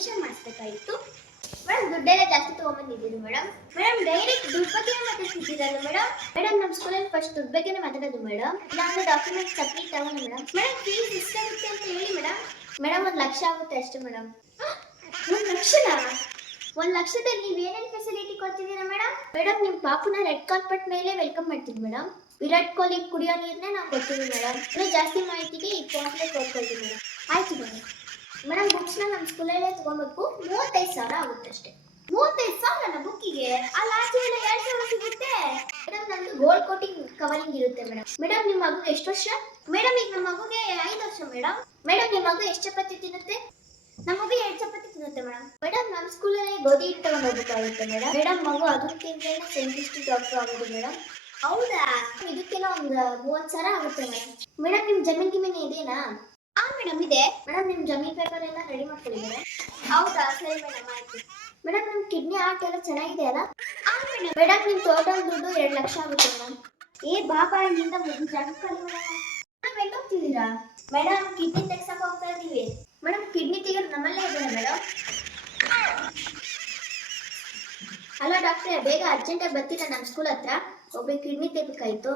Admission ಮಾಡಿಸ್ಬೇಕಾಗಿತ್ತು. Madam ದುಡ್ಡೆಲ್ಲ ಜಾಸ್ತಿ ತಗೊಂಡ್ಬಂದಿದ್ದೀರಿ madam. Direct ದುಡ್ಡು ಬಗ್ಗೆ ಮಾತಾಡ್ತಿದ್ದೀರಲ್ಲ ಮೇಡಮ್ ನಮ್ಮ ಸ್ಕೂಲಲ್ಲಿ ಫಸ್ಟ್ ದುಡ್ಡು ಬಗ್ಗೆನೇ ಮಾತಾಡೋದು ಮೇಡಮ್. ನಾನು ಡಾಕ್ಯುಮೆಂಟ್ ಸಬ್ಮಿಟ್ ತಗೊಂಡು ಮೇಡಮ್ ಫೀಸ್ ಎಷ್ಟಾಗುತ್ತೆ ಅಂತ ಹೇಳಿ ಮೇಡಮ್ 1 ಲಕ್ಷ ಆಗುತ್ತೆ ಅಷ್ಟೇ ಮೇಡಮ್. 1 ಲಕ್ಷನಾ? 1 ಲಕ್ಷದಲ್ಲಿ ನೀವು ಏನೇನು ಫೆಸಿಲಿಟಿ ಕೊಡ್ತಿದ್ದೀರಾ ಮೇಡಮ್ ನಿಮ್ಮ ಪಾಪುನ ರೆಡ್ ಕಾರ್ಪೆಟ್ ಮೇಲೆ ವೆಲ್ಕಮ್ ಮಾಡ್ತೀವಿ ಮೇಡಮ್. ವಿರಾಟ್ ಕೊಹ್ಲಿ ಕುಡಿಯೋ ನೀರನ್ನೇ ನಾವು ಕೊಡ್ತೀವಿ ಮೇಡಮ್. ಇನ್ನೂ ಜಾಸ್ತಿ ಮಾಹಿತಿಗೆ ಈ ಪಾಂಪ್ಲೆಟ್ ಓದ್ಕೊಳ್ತೀವಿ ಮೇಡಮ್. ಆಯ್ತು ಮೇಡಮ್ ಬುಕ್ಸ್ನ ನಮ್ಮ ಸ್ಕೂಲಲ್ಲೇ ತೊಗೊಬೇಕು. 35,000 ಆಗುತ್ತೆ ಅಷ್ಟೇ. 35,000 ಬುಕ್ಕಿಗೆ? ಅಲ್ಲಿ ಆಚೆ ಎಲ್ಲ 2,000 ಸಿಗುತ್ತೆ ಮೇಡಮ್. ನಮ್ದು ಗೋಲ್ಡ್ ಕೋಟಿಂಗ್ ಕವರಿಂಗ್ ಇರುತ್ತೆ ಮೇಡಮ್ ನಿಮ್ಮ ಮಗುಗೆ ಎಷ್ಟು ವರ್ಷ? ಮೇಡಮ್ ಈಗ ನಮ್ಮ ಮಗುಗೆ 5 ವರ್ಷ ಮೇಡಮ್ ನಿಮ್ಮ ಮಗು ಎಷ್ಟು ಚಪಾತಿ ತಿನ್ನುತ್ತೆ? ನಮ್ಮ ಮಗು 2 ಚಪಾತಿ ತಿನ್ನುತ್ತೆ ಮೇಡಮ್ ನಮ್ಮ ಸ್ಕೂಲಲ್ಲಿ ಗೋಧಿ ಹಿಟ್ಟು ತಗೊಂಡು ಹೋಗ್ಬೇಕಾಗುತ್ತೆ ಮೇಡಮ್ ಮಗು ಅದಕ್ಕೆ ತಿಂದ್ರೆ ಸೈಂಟಿಸ್ಟ್ ಡಾಕ್ಟರ್ ಆಗೋದು ಮೇಡಮ್. ಹೌದಾ? ಇದಕ್ಕೆಲ್ಲ ಒಂದು 30,000 ಆಗುತ್ತೆ ಮೇಡಮ್ ನಿಮ್ಮ ಜಮೀನು ಇದೆಯಾ? ಮೇಡಮ್ ಇದೆ ಮೇಡಮ್. ನಿಮ್ಮ ಜಮೀನ್ ಪೇಪರ್ ಎಲ್ಲ ರೆಡಿ ಮಾಡ್ಕೊಳ್ಳಿ ಮೇಡಮ್. ಹೌದಾ? ಸರಿ ಮೇಡಮ್ ಆಯ್ತು. ಮೇಡಮ್ ನಿಮ್ಮ ಕಿಡ್ನಿ ಆರ್ಟ್ ಎಲ್ಲ ಚೆನ್ನಾಗಿದೆ ಅಲ್ಲ? ಮೇಡಮ್ ನಿಮ್ಮ ಟೋಟಲ್ ದುಡ್ಡು 2 ಲಕ್ಷ ಆಗುತ್ತೆ ಮೇಡಮ್. ಬಾಬಾ ಇಲ್ಲಿಂದ ಮುಗಿ ಜಾಗಕ್ಕಲ್ಲಿ ಮೇಡಮ್ ಎಲ್ಲಿ ಹೋಗ್ತಿದ್ದೀರಾ? ಮೇಡಮ್ ಕಿಡ್ನಿ ತೆಗ್ಸಕ್ಕೆ ಹೋಗ್ತಾ ಇದ್ದೀವಿ ಮೇಡಮ್. ಕಿಡ್ನಿ ತೆಗೆಯೋದು ನಮ್ಮಲ್ಲೇ ಇದೆ ಮೇಡಮ್. ಹಲೋ ಡಾಕ್ಟ್ರೆ, ಬೇಗ ಅರ್ಜೆಂಟಾಗಿ ಬರ್ತೀರಾ ನಮ್ಮ ಸ್ಕೂಲ್ ಹತ್ರ? ಒಬ್ಬ ಕಿಡ್ನಿ ತೆಗಿಬೇಕಾಯ್ತು.